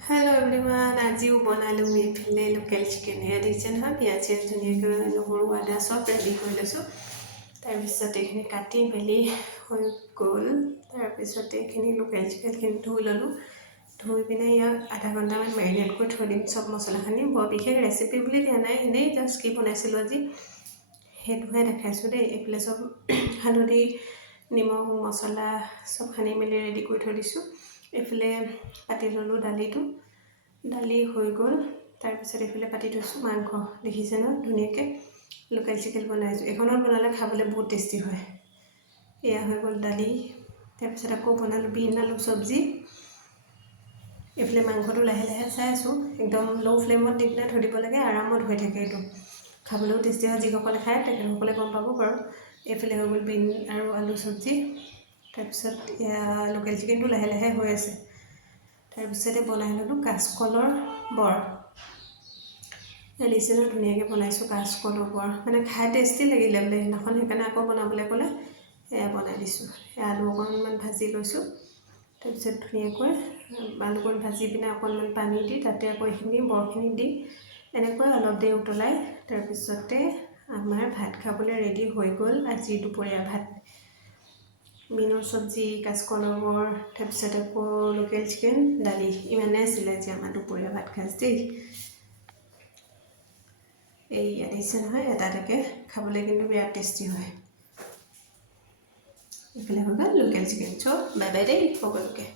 Hello everyone, আজিও বনালোঁ এইফালে লোকেল চিকেন এয়া দিছে নহয় পিঁয়াজ ধুনীয়াকৈ নহৰু আদা চব ৰেডি কৰি লৈছোঁ তাৰপিছত এইখিনি কাটি মেলি হৈ গ'ল তাৰপিছত এইখিনি লোকেল চিকেনখিনি ধুই ল'লোঁ ধুই পিনে ইয়াক আধা ঘণ্টামান মেৰিনেট কৰি থৈ দিম চব মছলাখিনি বৰ বিশেষ ৰেচিপি বুলি দিয়া নাই এনেই জাষ্ট কি বনাইছিলোঁ আজি সেইটোহে দেখাইছোঁ দেই এইফালে চব হালধি নিমখ মছলা চব সানি মেলি ৰেডি কৰি থৈ দিছোঁ এইফালে পাতি ল'লোঁ দালি হৈ গ'ল তাৰপিছত এইফালে পাতি থৈছোঁ মাংস দেখিছে ন ধুনীয়াকৈ লোকেল চিকেন বনাইছোঁ এখনত বনালে খাবলৈ বহুত টেষ্টি হয় এয়া হৈ গ'ল দালি তাৰপিছত আকৌ বনালোঁ বিন আলু চব্জি এইফালে মাংসটো লাহে লাহে চাই আছোঁ একদম ল' ফ্লেমত দি পিনে থৈ দিব লাগে আৰামত হৈ থাকে এইটো খাবলৈও টেষ্টি হয় যিসকলে খায় তেখেতসকলে গম পাব বাৰু এইফালে হৈ গ'ল বিন আৰু আলু চব্জি তাৰপিছত এয়া লোকেল চিকেনটো লাহে লাহে হৈ আছে তাৰপিছতে বনাই ল'লোঁ কাচকলৰ বৰ দিছে ন ধুনীয়াকৈ বনাইছোঁ কাচকলৰ বৰ মানে খাই টেষ্টি লাগিলে বোলে সেইদিনাখন সেইকাৰণে আকৌ বনাবলৈ ক'লে এয়া বনাই দিছোঁ আলু অকণমান ভাজি লৈছোঁ তাৰপিছত ধুনীয়াকৈ আলুকণ ভাজি পিনে অকণমান পানী দি তাতে আকৌ এইখিনি বৰখিনি দি এনেকৈ অলপ দেৰি উতলাই তাৰপিছতে আমাৰ ভাত খাবলৈ ৰেডি হৈ গ'ল আজি দুপৰীয়া ভাত বিনৰ চব্জি কাচকলৰ বৰ তাৰপিছত আকৌ লোকেল চিকেন দালি ইমানেই আছিলে আজি আমাৰ দুপৰীয়া ভাত খাজ দেই এইয়া দিছে নহয় এটা এটাকৈ খাবলৈ কিন্তু বিৰাট টেষ্টি হয় এইফালে হৈ গ'ল লোকেল চিকেন চ' বাই বাই দেই সকলোকে